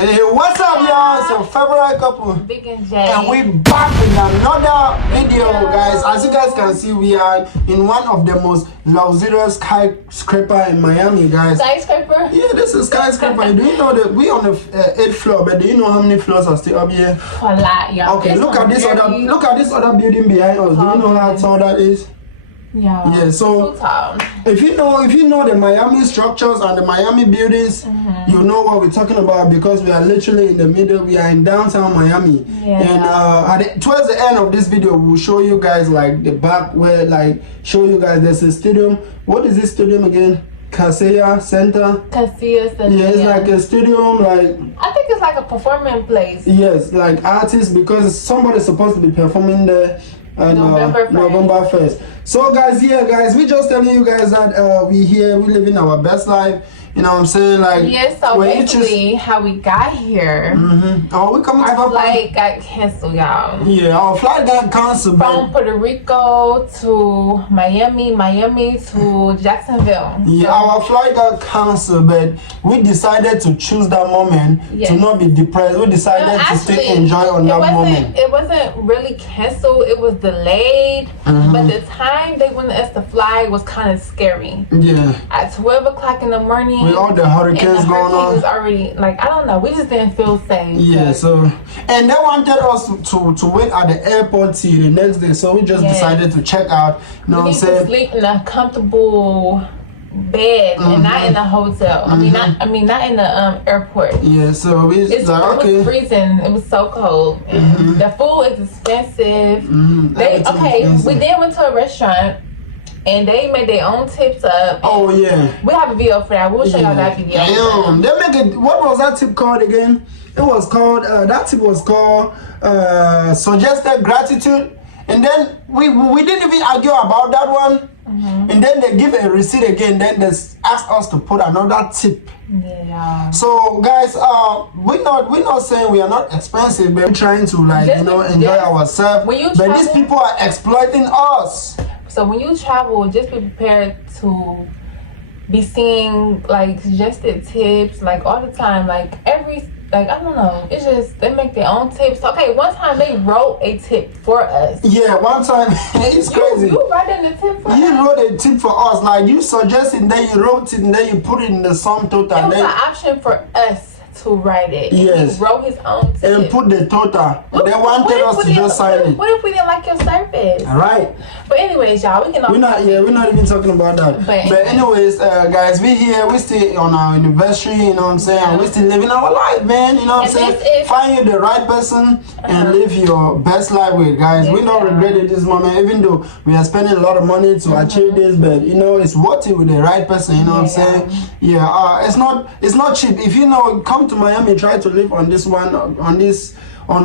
Hey, what's up, y'all? It's your favorite couple, Big and J, and we back with another video, guys. As you guys can see, we are in one of the most luxurious skyscraper in Miami, guys. skyscraper. Yeah, this is skyscraper. Do you know that we on the 8th floor? But do you know how many floors are still up here? A lot, y'all. Okay, look at this other building behind us. Do you know how tall that is? Yeah, so too tall. if you know the Miami structures and the Miami buildings, you know what we're talking about, because we are literally in the middle. We are in downtown Miami. And towards the end of this video, we'll show you guys like the back where, like, show you guys there's a stadium. What is this stadium again? Kaseya Center. Kaseya Center. Yeah, it's like a stadium, like, I think it's like a performing place. yes, like artists, because somebody's supposed to be performing there. November 1st. So guys, we just telling you guys that we living our best life. You know what I'm saying? Like, yes, so basically how we got here. Oh, we coming to our flight got canceled, y'all. Yeah, our flight got canceled from Puerto Rico to Miami to Jacksonville. Yeah, so our flight got canceled, but we decided to choose that moment to not be depressed. We decided to still enjoy on that moment. It wasn't really canceled, it was delayed. But the time they wanted us to fly was kind of scary. Yeah. At 12 o'clock in the morning, with all the hurricanes going on, was already, like, I don't know, we just didn't feel safe. Yeah, so, and they wanted us to wait at the airport till the next day, so we just decided to check out. You know what I'm saying? To sleep in a comfortable bed and not in a hotel. I mean, not in the airport. Yeah, so we it was freezing. It was so cold. The food is expensive. We then went to a restaurant. And they made their own tips up. Oh yeah. We have a video for that. We'll show y'all that video. Damn. They make it. What was that tip called again? It was called. That tip was called suggested gratitude. And then we didn't even argue about that one. And then they give a receipt again. Then they ask us to put another tip. Yeah. So guys, we're not saying we are not expensive, but we're trying to enjoy ourselves. But these people are exploiting us. So when you travel, just be prepared to be seeing like suggested tips like all the time, like I don't know. It's just they make their own tips. Okay, one time they wrote a tip for us. Yeah, one time it's crazy. You wrote in the tip for us. You wrote a tip for us, like you suggested, then you wrote it, and then you put it in the sum total. It was an option for us to write it. Yes. He wrote his own tip. And put the total. They wanted us to just sign it. What if we didn't like your service? All right. But anyways, y'all, we're not even talking about that. But anyways, guys, we still on our anniversary, you know what I'm saying? And we still living our life, man, you know what I'm saying? Find you the right person and live your best life with, guys. We don't regret it this moment, even though we are spending a lot of money to achieve this, but you know, it's worth it with the right person, you know what I'm saying? Yeah, it's not cheap. If you know, come to Miami, try to live on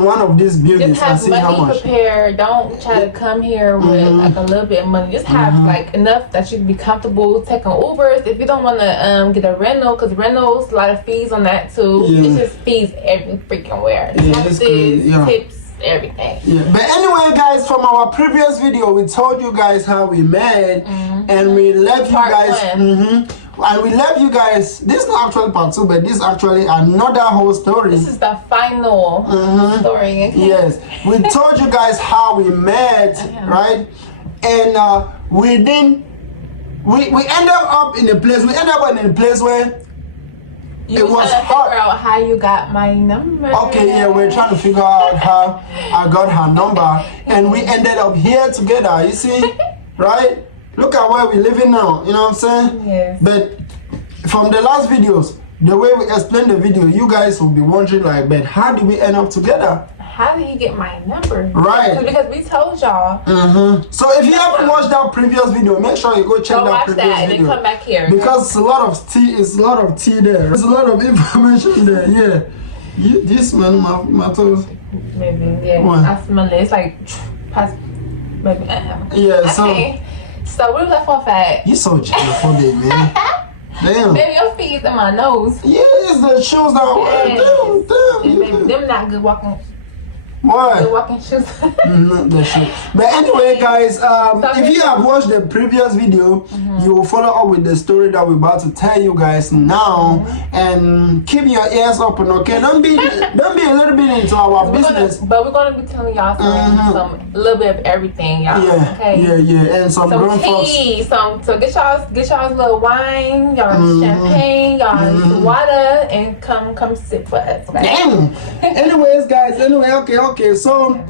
one of these buildings and see how much. Prepared. Don't try to come here with like a little bit of money. Just have like enough that you can be comfortable taking Ubers. If you don't want to get a rental, because rentals, a lot of fees on that too. It's just fees every freaking where. Taxes, tips, everything. Yeah. But anyway, guys, from our previous video, we told you guys how we met, and we left you guys. And we left you guys. This is not actually part 2, but this is actually another whole story. This is the final story. Okay? Yes, we told you guys how we met, right? And we ended up in a place where it was hard. Figure out how you got my number. Okay, yeah, we're trying to figure out how I got her number, and we ended up here together. You see, right? Look at where we're living now, you know what I'm saying? Yes. But from the last videos, the way we explained the video, you guys will be wondering like, but how did we end up together? How did he get my number? Right. Because we told y'all. So if you haven't watched that previous video, make sure you go check that previous video. And then come back here. Because it's a lot of tea there. There's a lot of information there, yeah. Do you smell my toes? Maybe, yeah. I smell it. It's like, maybe. Yeah, So we left off at. You so germophobic, man. Damn. Baby, your feet is in my nose. Yeah, it's the shoes that Damn. Baby, them not good walking. What? The walking shoes. The shoe. But anyway, guys, if you have watched the previous video, you will follow up with the story that we're about to tell you guys now, and keep your ears open, okay? Don't be a little bit into our business. But we're gonna be telling y'all a little bit of everything, y'all. Yeah, okay? and some grown tea, so get y'all's little wine, y'all champagne, y'all water, and come sit for us. Okay? Damn. Anyways, guys. Okay. So,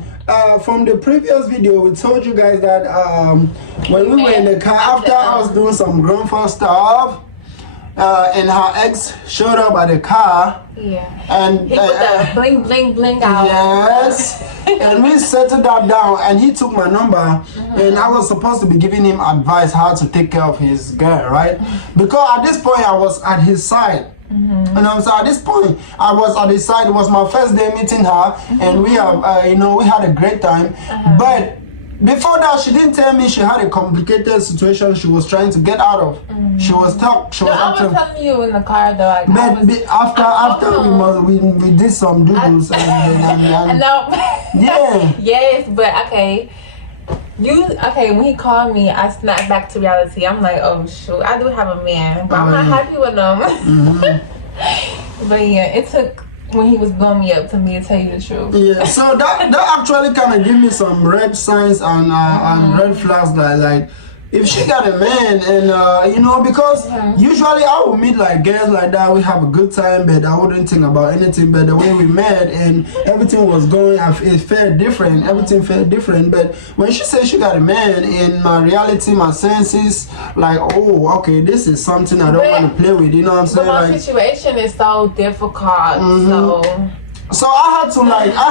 from the previous video, we told you guys that when we were in the car after I was doing some grown folk stuff, and her ex showed up at the car. Yeah. And he put the bling out. Yes. And we settled that down, and he took my number, and I was supposed to be giving him advice how to take care of his girl, right? Because at this point I was at his side. And I'm sorry, at this point I was at his side. It was my first day meeting her, and we have we had a great time. But before that, she didn't tell me she had a complicated situation she was trying to get out of. She was stuck. I was telling you in the car though. Like, but after we did some doodles and no. Yeah. Yes, but okay. When he called me, I snapped back to reality. I'm like, oh shoot, I do have a man, but I'm not happy with him. But yeah, it took when he was blowing me up to me to tell you the truth. Yeah, so that actually kind of give me some red signs and red flags that like, if she got a man and because usually I would meet like girls like that, we have a good time, but I wouldn't think about anything. But the way we met and everything was going, it felt different. Everything felt different. But when she said she got a man, in my reality, my senses like, oh, okay, this is something I don't want to play with. You know what I'm saying? But my situation is so difficult. So I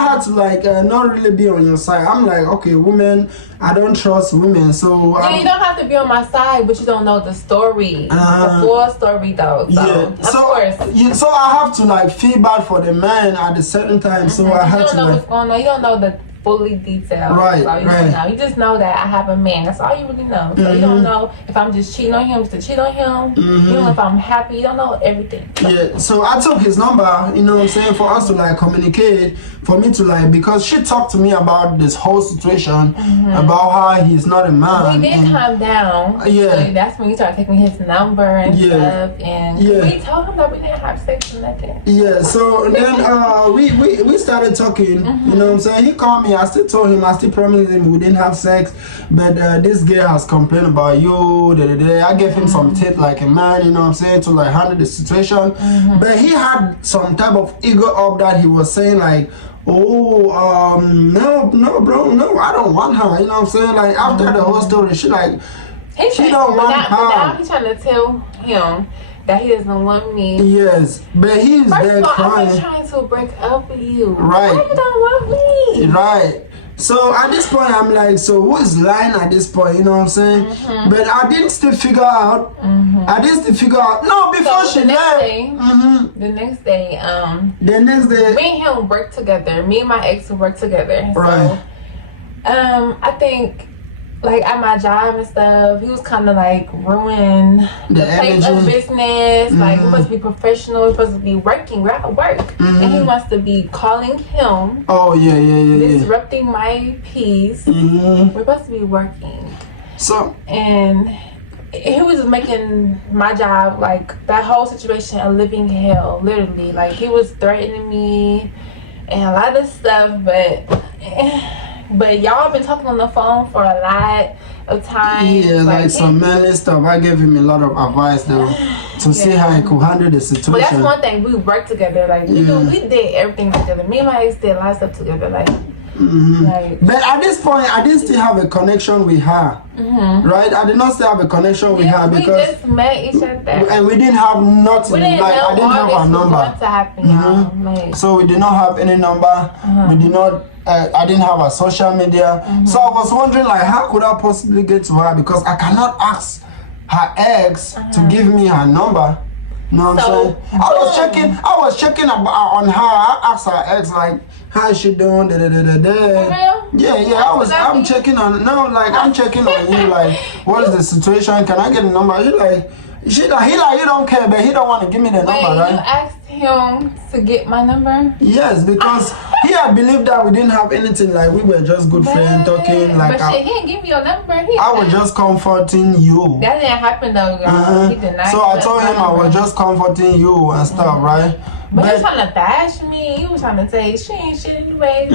had to not really be on your side. I'm like, okay, women, I don't trust women. So you don't have to be on my side, but you don't know the story, the full story though. So, of course. So I have to feel bad for the man at a certain time. So I have to. You don't know what's going on. You don't know the fully detailed. Right. You just know that I have a man. That's all you really know. So you don't know if I'm just cheating on him just to cheat on him. You don't know if I'm happy. You don't know everything. Yeah. So I took his number, you know what I'm saying, for us to communicate, for me to because she talked to me about this whole situation, about how he's not a man. We did calm down. Yeah. So that's when you started taking his number and stuff, and we told him that we didn't have sex or nothing. Yeah. So then we started talking. You know what I'm saying? He called me. I still told him, I still promised him we didn't have sex, but this girl has complained about you. I gave him some tip like a man, you know what I'm saying, to handle the situation. But he had some type of ego up that he was saying no bro, no, I don't want her, you know what I'm saying, after the whole story, she don't want her. Now he's trying to tell him that he doesn't want me. Yes, but he's there crying. I'm trying to break up with you. Right. Why you don't want me? Right. So at this point, I'm like, so who is lying at this point? You know what I'm saying? But I didn't still figure out. No, before she left. The next day, me and him worked together. Me and my ex worked together. Right. So, I think. At my job and stuff, he was kind of ruin the place of business. We must be professional. We're supposed to be working. We're at work, and he wants to be calling him. Oh yeah. Disrupting my peace. We're supposed to be working. So and he was making my job that whole situation a living hell. Literally, he was threatening me and a lot of stuff, But y'all been talking on the phone for a lot of time. Yeah, some manly stuff. I gave him a lot of advice though to see how he could handle the situation. But that's one thing. We worked together. We did everything together. Me and my ex did a lot of stuff together. But at this point, I didn't still have a connection with her. Right? I did not still have a connection with her because we just met each other, and we didn't have nothing. I didn't have her number. To happen, so we did not have any number. We did not. I didn't have a social media, so I was wondering how could I possibly get to her, because I cannot ask her ex to give me her number. You know what I'm saying? I was checking on her. I asked her ex how is she doing? For real? Yeah. I'm checking on. No, I'm checking on you. What is the situation? Can I get a number? He he don't care, but he don't want to give me the number, right? You asked him to get my number? Yes, because He had believed that we didn't have anything, like we were just good friends talking. Like, but shit, he didn't give me your number. I was just comforting you. That didn't happen though, y'all. He did not. So I told him I was just comforting you and stuff, right? But he was trying to bash me. He was trying to say she ain't shit anyway.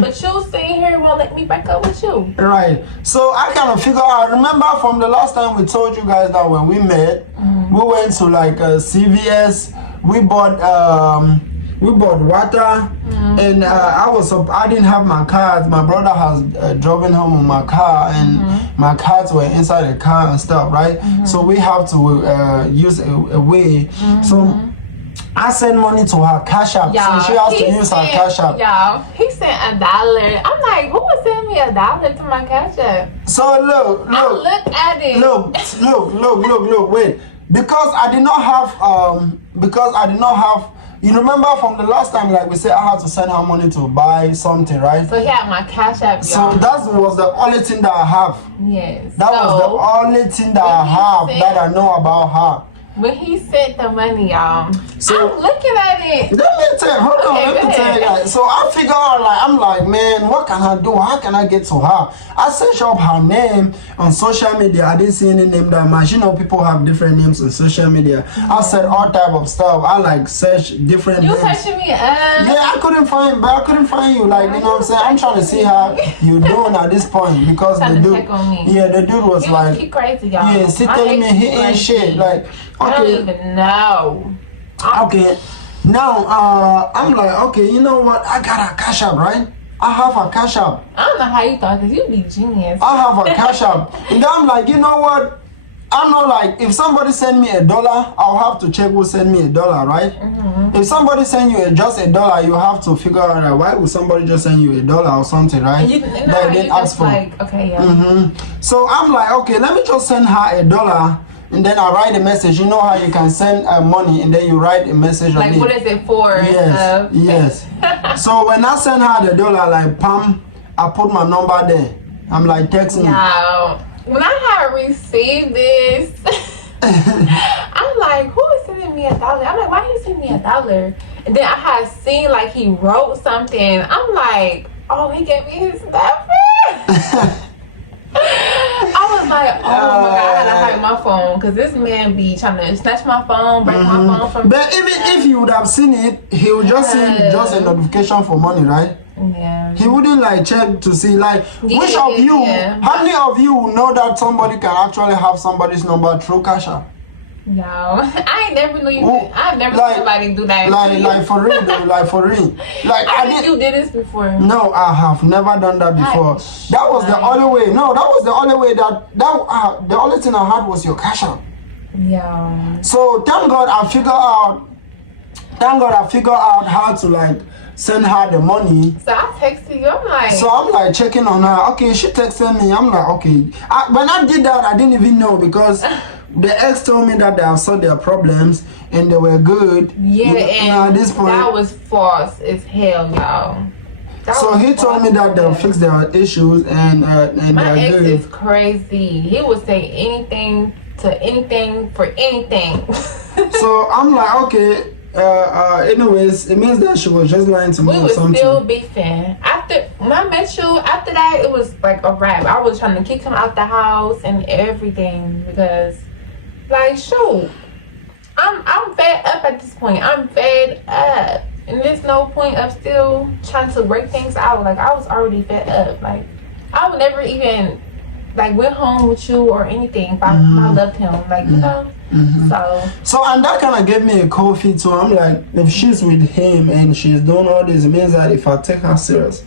But you sitting here won't let me break up with you. Right. So I kind of figure out. Remember from the last time we told you guys that when we met, we went to like CVS. We bought water, and I didn't have my cards. My brother has driven home with my car, and my cards were inside the car and stuff, right? So we have to use a way. So I sent money to her Cash App, so she has to use her Cash App. Y'all, he sent $1. I'm like, who would send me $1 to my Cash App? So look. I look at it. Look. Wait, because I did not have. You remember from the last time, like we said, I had to send her money to buy something, right? So he had my Cash App, y'all. So that was the only thing that I have. Yes. That was the only thing that I have that I know about her. When he sent the money, y'all, so, I'm looking at it. Let me tell you guys. So I figure out, I'm like, man, what can I do? How can I get to her? I searched up her name on social media. I didn't see any name that match. You know, people have different names on social media. I said all type of stuff. I like search different names. You searching me? Yeah, I couldn't find you. Like, you know what I'm saying? I'm trying to see how you doing at this point, because the dude, the dude was like, he crazy, y'all. Yeah, he telling me he ain't shit. Like, I don't even know. Okay, now I'm like, okay, you know what? I got a Cash App, right? I have a Cash App. I don't know how you thought, because you be genius. I have a Cash App. And then I'm like, you know what? I know, like, if somebody send me $1, I'll have to check who send me $1, right? If somebody send you just $1, you have to figure out, like, why would somebody just send you $1 or something, right? That I didn't ask for. Like, okay, yeah. So I'm like, okay, let me just send her $1. And then I write a message. You know how you can send money and then you write a message like, on it. What is it for? Yes. So when I send her the $1, like, pam, I put my number there. I'm like, text me. Wow. When I had received this, I'm like, who is sending me $1? I'm like, why he send me $1? And then I had seen, like, he wrote something. I'm like, oh, he gave me his number. I was like, oh my God, I had to hide my phone, because this man be trying to snatch my phone, break my phone from me. But even if you would have seen it, he would just see just a notification for money, right? Yeah. He wouldn't like check to see, like, which of you, how many of you know that somebody can actually have somebody's number through Cash App? Yo, I ain't never knew you. I never seen somebody do that. Like for real, though, like for real. Like I think you did this before. No, I have never done that before. That was the only way. No, that was the only way the only thing I had was your Cash App. Yeah. So thank God I figured out how to, like, send her the money. So I texted you. I'm like checking on her. Okay, she texted me. I'm like, okay. When I did that, I didn't even know, because the ex told me that they have solved their problems and they were good. Yeah, and at this point, that was false as hell, y'all. So he told me that they'll fix their issues and my they're ex good. is crazy. He would say anything to anything for anything. So I'm like, okay. Anyways, it means that she was just lying to me or something. We were still beefing. When I met you, after that, it was like a wrap. I was trying to kick him out the house and everything, because, like, shoot, I'm fed up at this point. I'm fed up, and there's no point of still trying to work things out. Like, I was already fed up. Like, I would never even, like, went home with you or anything if I loved him. Like, you know. So and that kind of gave me a cold feet. So I'm like, if she's with him and she's doing all this, it means that if I take her serious,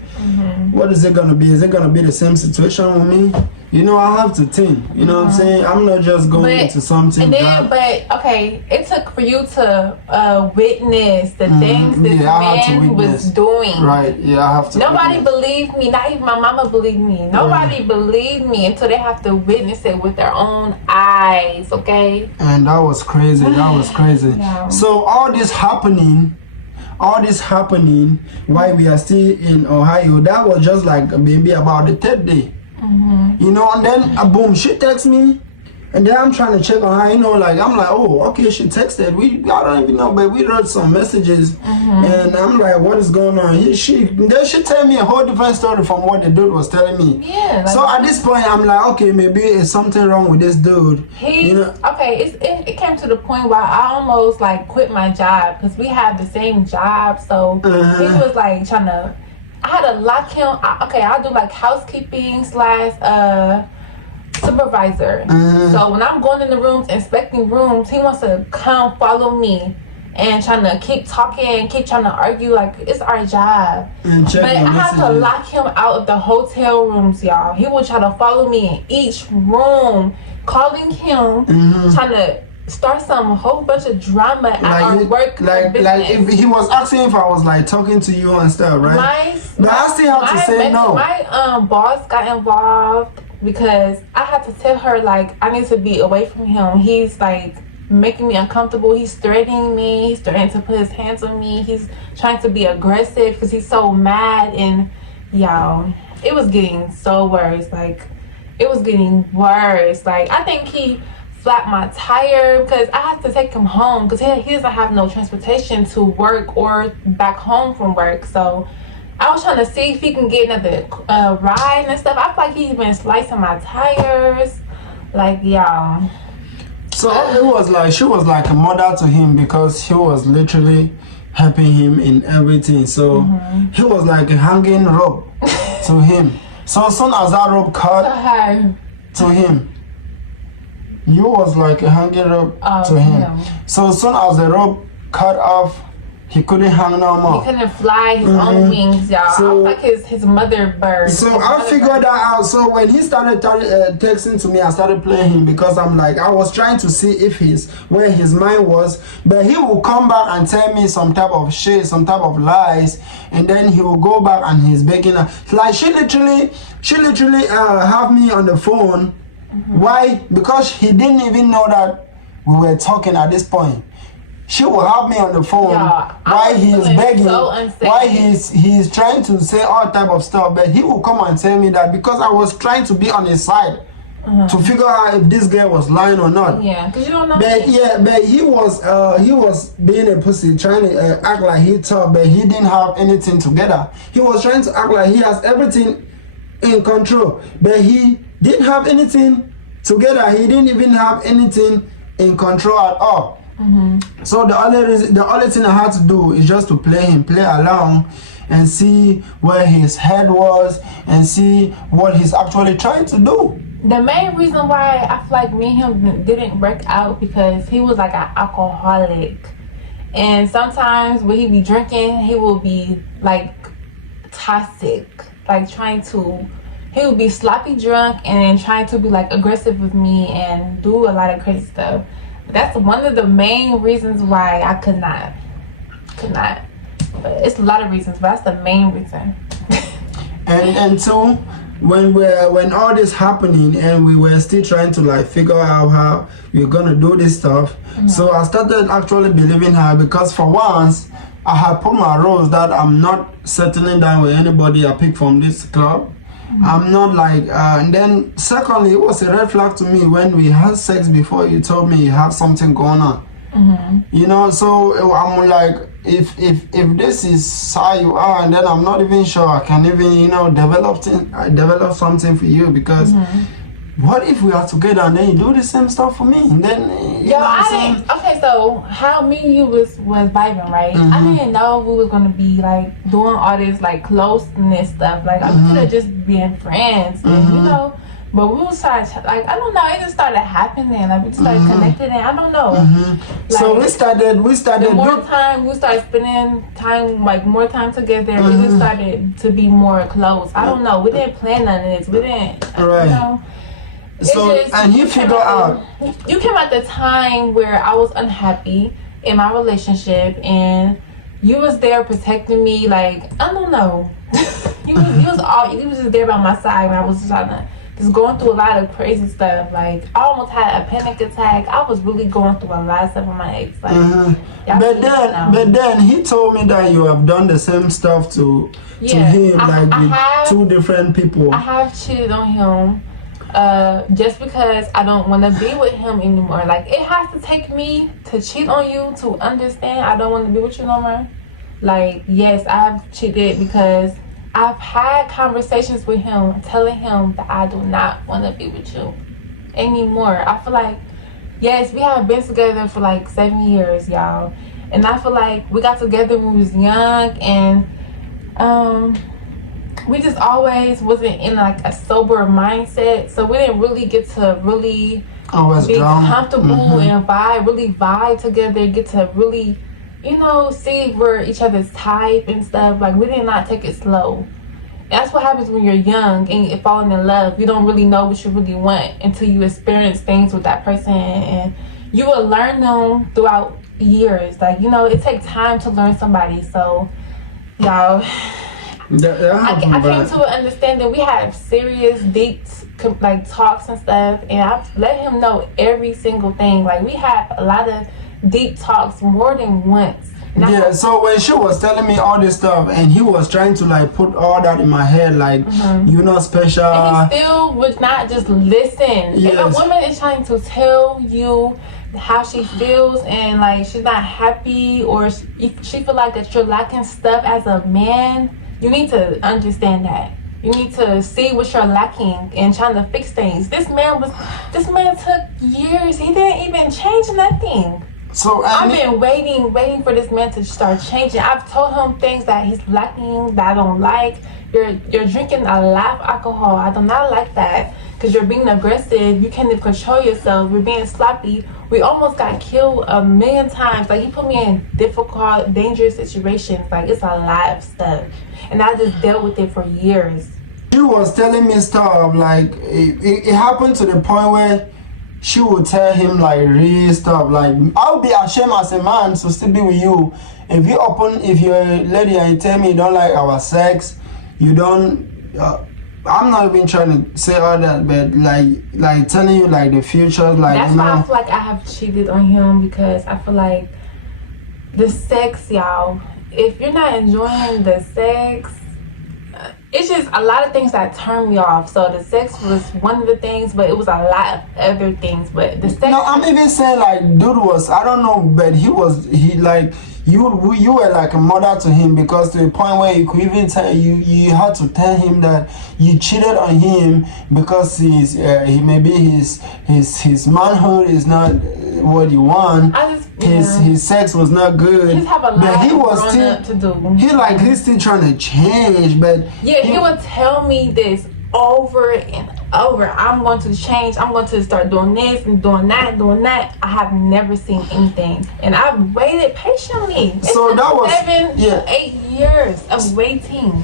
what is it gonna be? Is it gonna be the same situation with me? You know, I have to think. You know what I'm saying? I'm not just going into something. And then, okay, it took for you to witness the things this man was doing. Right? Yeah, I have to. Nobody believed me. Not even my mama believed me. Nobody believed me until they have to witness it with their own eyes. Okay. And that was crazy. Yeah. So all this happening while we are still in Ohio, that was just like maybe about the third day. You know, and then boom, she texts me And then I'm trying to check on her, you know, like, I'm like, oh, okay, she texted. I don't even know, but we wrote some messages. And I'm like, what is going on? Then she tell me a whole different story from what the dude was telling me. Yeah. Like, so at this point, I'm like, okay, maybe it's something wrong with this dude. You know? Okay, it came to the point where I almost, like, quit my job because we have the same job. So he was, like, trying to, I had to lock him. I do, like, housekeeping / supervisor. So when I'm going in the rooms, inspecting rooms, he wants to come follow me and trying to keep talking, keep trying to argue like it's our job. But I have to lock him out of the hotel rooms, y'all. He will try to follow me in each room, calling him, trying to start some whole bunch of drama at our work. Like if he was asking if I was like talking to you and stuff, right? But I still have to say no. My boss got involved because I had to tell her, like, I need to be away from him. He's, like, making me uncomfortable. He's threatening me. He's threatening to put his hands on me. He's trying to be aggressive because he's so mad. And, y'all, it was getting so worse. Like, it was getting worse. Like, I think he flat my tire because I have to take him home because he doesn't have no transportation to work or back home from work. So I was trying to see if he can get another ride and stuff. I feel like he's been slicing my tires. Like, y'all. So it was like, she was like a mother to him because she was literally helping him in everything. So he was like a hanging rope to him. So as soon as that rope cut to him, you was like a hanging rope to him. So as soon as the rope cut off, he couldn't hang no more. He couldn't fly his own wings, y'all. So, I was like his mother bird. So I figured that out. So when he started texting to me, I started playing him because I'm like, I was trying to see if where his mind was. But he will come back and tell me some type of shit, some type of lies, and then he will go back and he's begging her. Like she literally have me on the phone. Why? Because he didn't even know that we were talking at this point. She will have me on the phone while he is begging, while he's trying to say all type of stuff, but he will come and tell me that because I was trying to be on his side to figure out if this girl was lying or not. Yeah, because you don't know. But he was being a pussy, trying to act like he thought, but he didn't have anything together. He was trying to act like he has everything in control, but he didn't have anything together. He didn't even have anything in control at all. So the only thing I had to do is just to play along and see where his head was and see what he's actually trying to do. The main reason why I feel like me and him didn't work out because he was like an alcoholic, and sometimes when he be drinking, he will be like toxic, like he would be sloppy drunk and trying to be like aggressive with me and do a lot of crazy stuff. That's one of the main reasons why I could not. But it's a lot of reasons, but that's the main reason. and two, when all this happening and we were still trying to like figure out how we we're gonna do this stuff, so I started actually believing her because for once I had put my rules that I'm not settling down with anybody I pick from this club. I'm not like, and then secondly, it was a red flag to me when we had sex before you told me you have something going on. You know, so I'm like, if this is how you are, and then I'm not even sure I can even, you know, develop something for you because what if we are together and then you do the same stuff for me and then okay, so how me and you was vibing, right? I didn't know we was gonna be like doing all this like closeness stuff. Like I could have just been friends, and, you know. But we started like I don't know, it just started happening. Like we just started connecting, and I don't know. Like, so we started. The more time we started spending time, like more time together, we just started to be more close. I don't know. We didn't plan none of this. We didn't. Right. You know. So and you figure out. You came at the time where I was unhappy in my relationship, and you was there protecting me. Like I don't know. you was just there by my side when I was just going through a lot of crazy stuff. Like I almost had a panic attack. I was really going through a lot of stuff with my ex. Like, but then he told me that you have done the same stuff to him, with two different people. I have cheated on him just because I don't want to be with him anymore. Like, it has to take me to cheat on you to understand I don't want to be with you no more. Like, yes, I've cheated because I've had conversations with him telling him that I do not want to be with you anymore. I feel like, yes, we have been together for like 7 years, y'all. And I feel like we got together when we was young, and we just always wasn't in like a sober mindset. So we didn't really get to really be comfortable and vibe together, get to really, you know, see where each other's type and stuff. Like, we did not take it slow. That's what happens when you're young and you're falling in love. You don't really know what you really want until you experience things with that person, and you will learn them throughout years. Like, you know, it takes time to learn somebody. So, y'all, I came to an understanding. We had serious, deep, like, talks and stuff, and I've let him know every single thing. Like, we had a lot of deep talks more than once. Yeah, so when she was telling me all this stuff, and he was trying to like put all that in my head, like, you're not special, and he still would not just listen. Yes. If a woman is trying to tell you how she feels and like she's not happy, or she feel like that you're lacking stuff as a man, you need to understand that. You need to see what you're lacking and trying to fix things. This man took years. He didn't even change nothing. So I've been waiting for this man to start changing. I've told him things that he's lacking that I don't like. You're drinking a lot of alcohol. I do not like that, because you're being aggressive. You can't even control yourself. You're being sloppy. We almost got killed a million times. Like, he put me in difficult, dangerous situations. Like, it's a lot of stuff, and I just dealt with it for years. She was telling me stuff like it happened to the point where she would tell him like real stuff. Like, I would be ashamed as a man to still be with you. If you're a lady and you tell me you don't like our sex, you don't. I'm not even trying to say all that, but like telling you like the future, like. That's why I feel like I have cheated on him, because I feel like the sex, y'all. If you're not enjoying the sex, it's just a lot of things that turn me off. So the sex was one of the things, but it was a lot of other things. But the sex. No, I'm even saying like, dude was, I don't know, but he like, you were like a mother to him, because to the point where you could even tell you had to tell him that you cheated on him because his manhood is not what you want. His sex was not good. He's have a lot but he was grown still up to do. He's still trying to change, but yeah, he would tell me this over and over. I'm going to change. I'm going to start doing this and doing that. I have never seen anything, and I've waited patiently. So that was 7 to 8 years of waiting.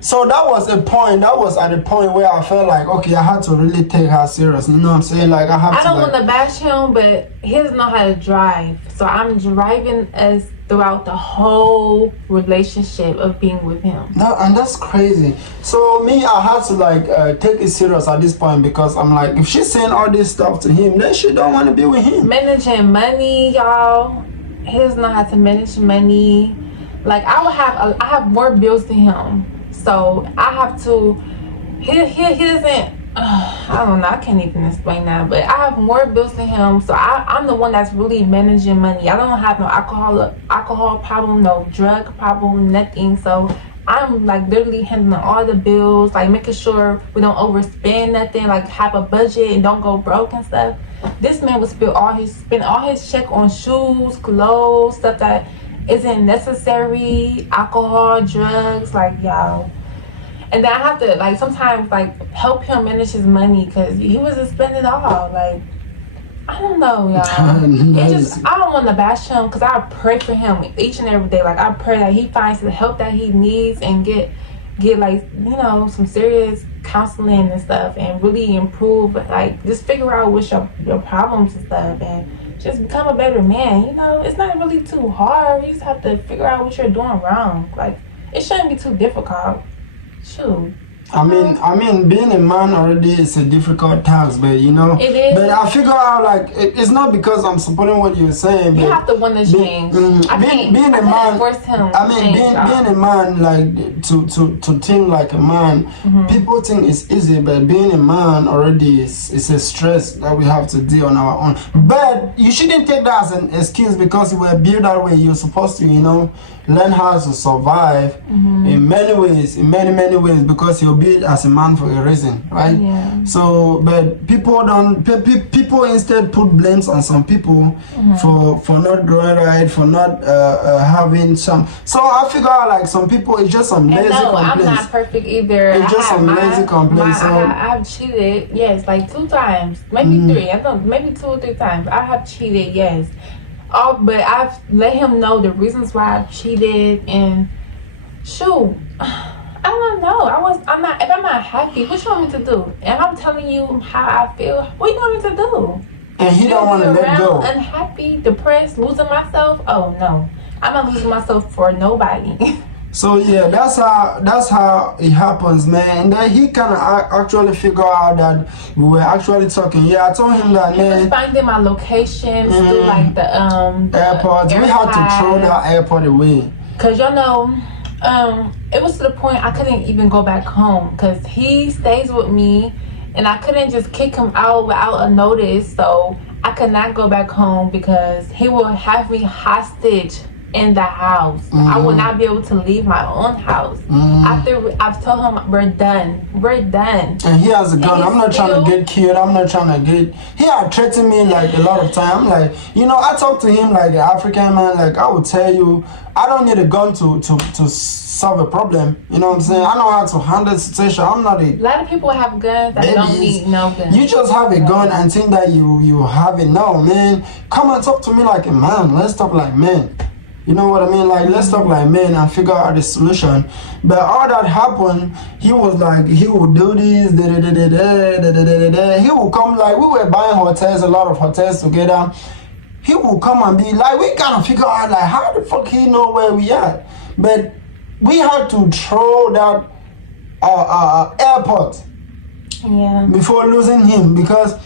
So that was a point. That was at the point where I felt like, okay, I had to really take her serious. You know what I'm saying? Like, I don't want to bash him, but he doesn't know how to drive. So I'm driving us throughout the whole relationship of being with him. No, and that's crazy. So me, I had to like take it serious at this point, because I'm like, if she's saying all this stuff to him, then she don't want to be with him. Managing money, y'all. He doesn't know how to manage money. Like, I have more bills than him, so I have to. He doesn't. I don't know. I can't even explain that, but I have more bills than him, so I'm the one that's really managing money. I don't have no alcohol problem, no drug problem, nothing. So I'm like literally handling all the bills, like making sure we don't overspend nothing, like have a budget and don't go broke and stuff. This man would spend all his check on shoes, clothes, stuff that isn't necessary, alcohol, drugs, like, y'all. And then I have to, like, sometimes, like, help him manage his money, because he was just spending it all. Like, I don't know, y'all. I don't want to bash him, because I pray for him each and every day. Like, I pray that he finds the help that he needs and get like, you know, some serious counseling and stuff, and really improve. Like, just figure out what's your problems and stuff, and just become a better man. You know, it's not really too hard. You just have to figure out what you're doing wrong. Like, it shouldn't be too difficult. Shoot. I mean, being a man already is a difficult task, but you know, it is. But I figure out like it's not because I'm supporting what you're saying. You have to want to change. Being a man, force him. I mean, being a man, like to think like a man. People think it's easy, but being a man already is a stress that we have to deal on our own. But you shouldn't take that as an excuse because you were built that way. You're supposed to, you know, learn how to survive in many ways, many ways, because you're built as a man for a reason, right? Yeah. So, but people don't. People instead put blames on some people for not growing right, for not having some. So I figure out like some people, it's just some lazy complaints. I'm not perfect either. It's just some lazy complaints. I've cheated, yes, like 2 times, maybe 3. I don't, maybe 2 or 3 times. I have cheated, yes. But I've let him know the reasons why I've cheated, and shoot, I don't know. I'm not. If I'm not happy, what you want me to do? And I'm telling you how I feel. What you want me to do? And he don't want to let go. Unhappy, depressed, losing myself. Oh no, I'm not losing myself for nobody. So yeah, that's how it happens, man. And then he kind of actually figured out that we were actually talking. Yeah, I told him that, man. He was finding my locations through like the airports. We had to throw that airport away. Cause you know, it was to the point I couldn't even go back home. Cause he stays with me, and I couldn't just kick him out without a notice. So I could not go back home because he will have me hostage in the house. I will not be able to leave my own house. After I've told him we're done. And he has a gun. I'm not trying to get killed. I'm not trying to get. He had threatened me like a lot of time. Like, you know, I talk to him like an African man. Like, I would tell you, I don't need a gun to solve a problem. You know what I'm saying? I know how to handle the situation. I'm not a lot of people have guns that don't need no guns. You just have a gun and think that you have it. No, man. Come and talk to me like a man. Let's talk like men. You know what I mean? Like, let's talk like men and figure out the solution. But all that happened, he was like, he would do this, he would come, like, we were buying hotels, a lot of hotels together. He would come and be like, we kind of figure out, like, how the fuck he know where we at? But we had to throw that airport before losing him, because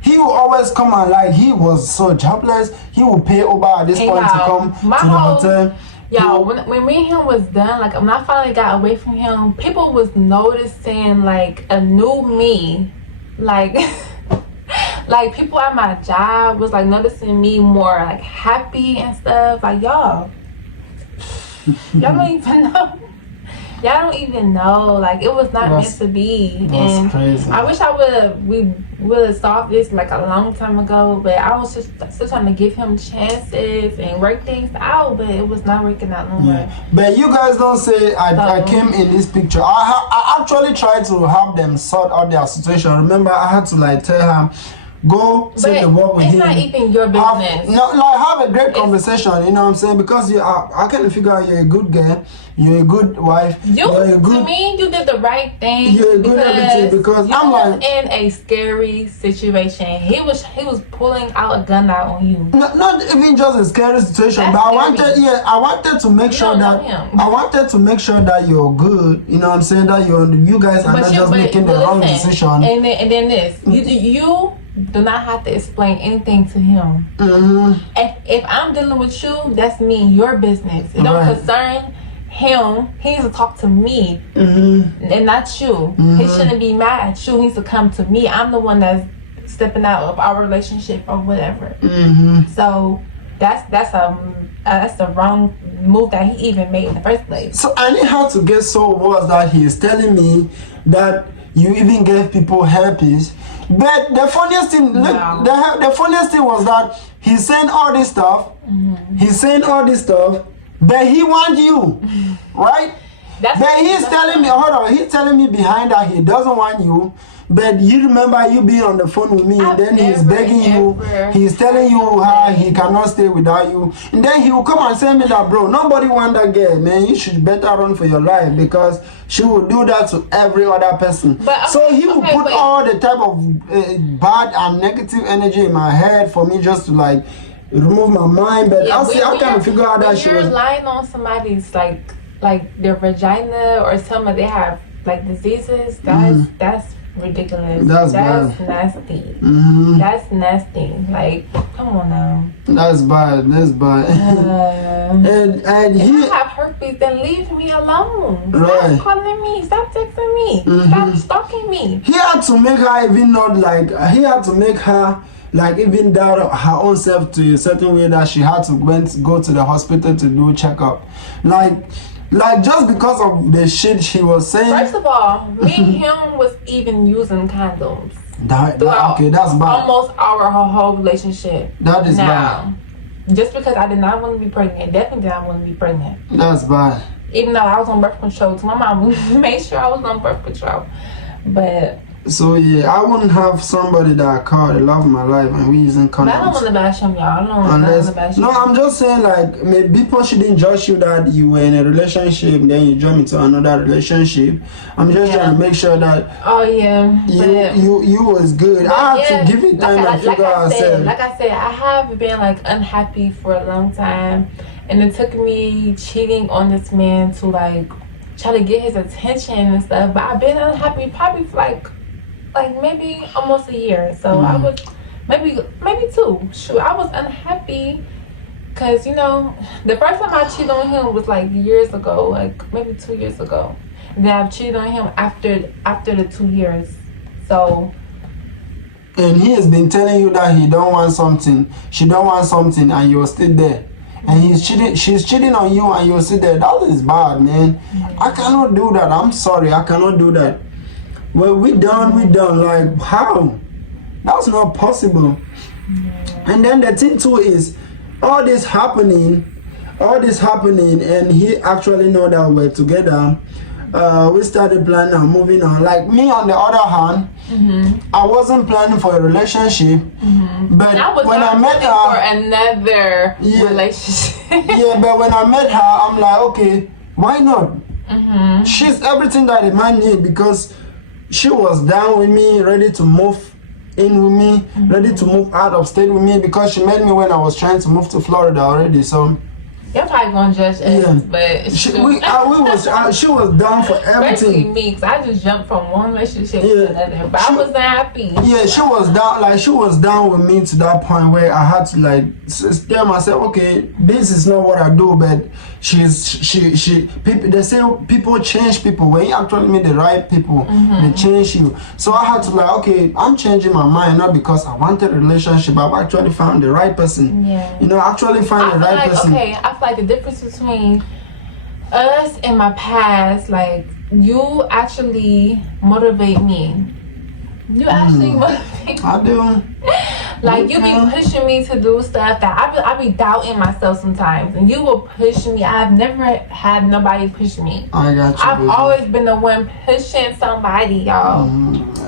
he would always come and like he was so jobless. He would pay Uber at this point to come to the hotel. Y'all, when me and him was done, like when I finally got away from him, people was noticing like a new me, like like people at my job was like noticing me more like happy and stuff. Like y'all don't even know. Y'all don't even know. Like, it was not meant to be. And crazy. I wish we would have solved this like a long time ago, but I was just still trying to give him chances and work things out, but it was not working out no more. But you guys don't say I came in this picture. I actually tried to help them sort out their situation. Remember, I had to like tell him, go say the work with him. It's not even your business. Have a great conversation, you know what I'm saying? Because I can figure out you're a good girl, you're a good wife. To me, you did the right thing. You're a good everything because I'm like in a scary situation. He was pulling out a gun out on you. Not even just a scary situation, but I wanted to make sure that you're good. You know what I'm saying? That you guys are not just making the wrong decision. And then this, you do not have to explain anything to him. If I'm dealing with you, that's me, your business. It don't concern him. He needs to talk to me and not you. He shouldn't be mad at you. He needs to come to me. I'm the one that's stepping out of our relationship or whatever. So that's the wrong move that he even made in the first place. So I need how to get so worse that he is telling me that you even gave people herpes. But the funniest thing, the funniest thing was that he's saying all this stuff. He's saying all this stuff, but he wants you, right? But he's telling me, hold on, he's telling me behind that he doesn't want you. But you remember you being on the phone with me, and then he's begging you, he's telling you how he cannot stay without you. And then he will come and say me that, bro, nobody want that girl, man. You should better run for your life because she will do that to every other person. So he will put all the type of bad and negative energy in my head for me just to like remove my mind. But I can't figure out that she was lying on somebody's like their vagina or something they have like diseases, that's ridiculous. That's nasty. That's nasty. Like, come on now. That's bad. And if you have herpes, then leave me alone. Right. Stop calling me. Stop texting me. Stop stalking me. He had to make her even not like. He had to make her like even doubt her own self to a certain way that she had to go to the hospital to do checkup. Like just because of the shit she was saying. First of all, me and him was even using condoms. Okay, that's bad. Almost our whole relationship. That is bad. Just because I did not want to be pregnant, definitely did not want to be pregnant. That's bad. Even though I was on birth control, my mom made sure I was on birth control. But so yeah, I wouldn't have somebody that I call the love of my life and we using condoms. I don't want to bash him, y'all. I don't want to bash him. No, I'm just saying like maybe people shouldn't judge you that you were in a relationship then you jump into another relationship. I'm just trying to make sure that you was good. I have to give it time and figure out. Like I said, I have been like unhappy for a long time, and it took me cheating on this man to like try to get his attention and stuff. But I've been unhappy probably for like maybe almost a year. So I was maybe 2. Shoot, I was unhappy because the first time I cheated on him was like years ago, like maybe 2 years ago. And then I've cheated on him after the 2 years. So. And he has been telling you that he don't want something, she don't want something, and you're still there. And she's cheating on you, and you're still there. That is bad, man. I cannot do that. I'm sorry, I cannot do that. Well, we done. Like, how? That's not possible. And then the thing too is, all this happening, and he actually know that we're together. We started planning on moving on. Like me, on the other hand, I wasn't planning for a relationship, but when I met her, for another relationship. But when I met her, I'm like, okay, why not? She's everything that a man needs because she was down with me, ready to move in with me, ready to move out of state with me because she met me when I was trying to move to Florida already. So you're probably gonna judge us, but she was down for everything. Especially me, because I just jumped from one relationship to another, but I wasn't happy. Yeah, she was down. Like she was down with me to that point where I had to like tell myself, okay, this is not what I do, but people, they say people change people. When you actually meet the right people, they change you. So I had to like, okay, I'm changing my mind, not because I wanted a relationship. I've actually found the right person. Yeah. Actually find the right person. Okay, I feel like the difference between us and my past, like you actually motivate me. You actually motivate me. I do. Like you be pushing me to do stuff that I be doubting myself sometimes, and you will push me. I've never had nobody push me. I got you. I've always been the one pushing somebody, y'all.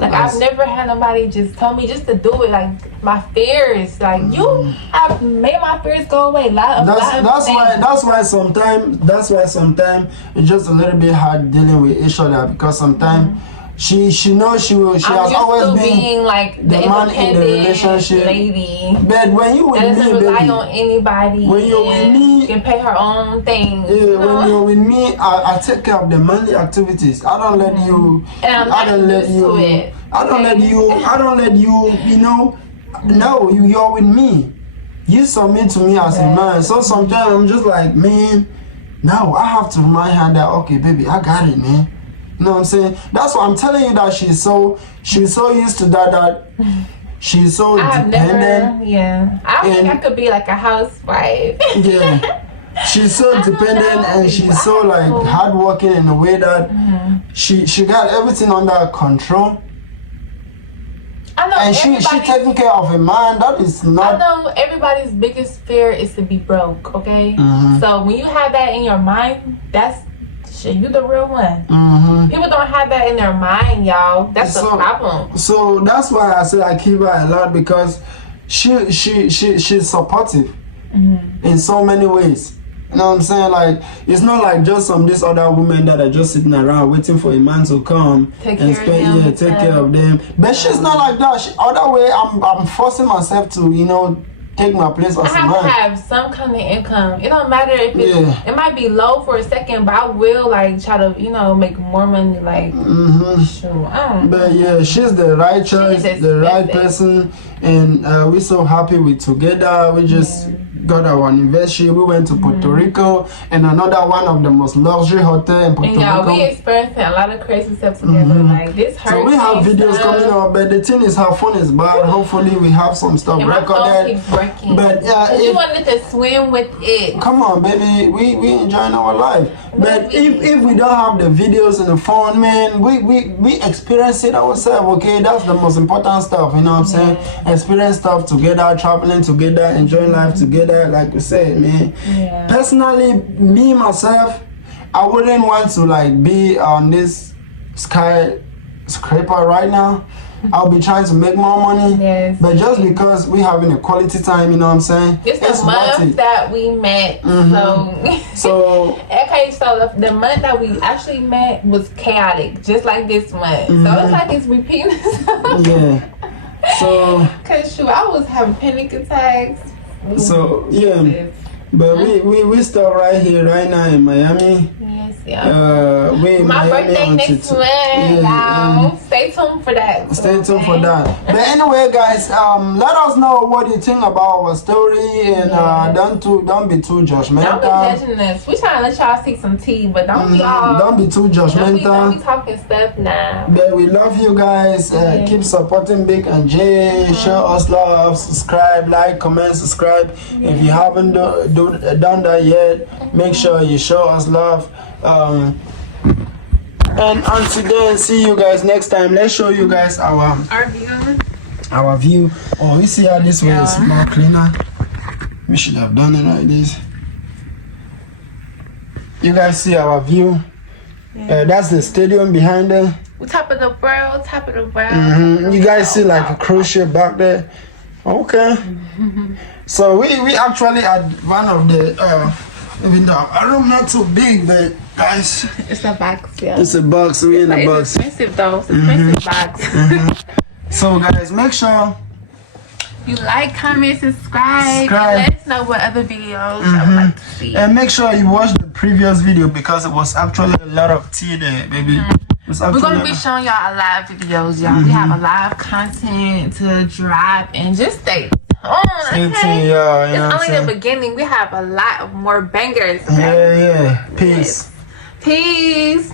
Like I've never had nobody just tell me just to do it. Like my fears, like you have made my fears go away. That's why sometimes it's just a little bit hard dealing with each other because sometimes. She knows she has always been like the man in the relationship lady. But when you with me, doesn't rely on anybody. When you're with me, can pay her own things. Yeah, when you're with me, I take care of the manly activities. I don't let you. And I don't let you. I don't let you. No, you're with me. You submit to me as a man. So sometimes I'm just like, man, now I have to remind her that okay, baby, I got it, man. You know what I'm saying? That's why I'm telling you that she's so used to that she's so dependent. I think I could be like a housewife. She's so dependent and she's so like hardworking in a way that she got everything under control. I know, and she taking care of a man that is not. I know everybody's biggest fear is to be broke. Okay, so when you have that in your mind, that's. You the real one. People don't have that in their mind, y'all. That's the problem. So that's why I say I keep her a lot because she's supportive in so many ways. You know what I'm saying? Like it's not like just these other women that are just sitting around waiting for a man to come take care of them. But she's not like that. Other way, I'm forcing myself to take my place as I a have man. to have some kind of income. It don't matter if it might be low for a second, but I will like try to, you know, make more money. Like, sure, I don't know. But yeah, she's the right choice, the right person, and we're so happy we're together. We just got our anniversary. We went to Puerto Rico, and another one of the most luxury hotel in Puerto Rico. We experiencing a lot of crazy stuff together. Like this hurts. So we have videos coming up, but the thing is, her phone is bad. Hopefully, we have some stuff recorded. But you wanted to swim with it. Come on, baby, we enjoying our life. But if we don't have the videos in the phone, man, we experience it ourselves. Okay, that's the most important stuff. You know what I'm saying? Experience stuff together, traveling together, enjoying life together. Like we said, man. Yeah. Personally, me myself, I wouldn't want to like be on this skyscraper right now. I'll be trying to make more money, but just because we having a quality time, you know what I'm saying? It's the month that we met, so okay. So the month that we actually met was chaotic, just like this month. So it's like it's repeating. Yeah. So. Cause shoot, I was having panic attacks. So yeah. But we still right here right now in Miami. Yes, my birthday next month, y'all. Stay tuned for that. Stay tuned for that. But anyway, guys, let us know what you think about our story, and don't be too judgmental. Don't be judging us. We trying to let y'all see some tea, but don't be all. Don't be too judgmental. Don't be talking stuff now. But we love you guys. Keep supporting Big and Jay. Show us love. Subscribe, like, comment, subscribe. If you haven't done that yet, make sure you show us love. And until then, see you guys next time. Let's show you guys our view. Oh, you see how this way is more cleaner. We should have done it like this. You guys see our view. That's the stadium behind there. Top of the world. You guys see like a cruise ship back there. Okay. So we actually at one of the even though our room not too big, but guys, it's a box. Yeah, it's a box. We in a box. It's expensive though. It's expensive box. So guys, make sure you like, comment, subscribe. And let us know what other videos I would like to see. And make sure you watch the previous video because it was actually a lot of tea there, baby. We're gonna be showing y'all a lot of videos, y'all. We have a lot of content to drop, and just stay tuned. Okay? It's only the beginning. We have a lot of more bangers. Okay? Yeah. Peace. Peace.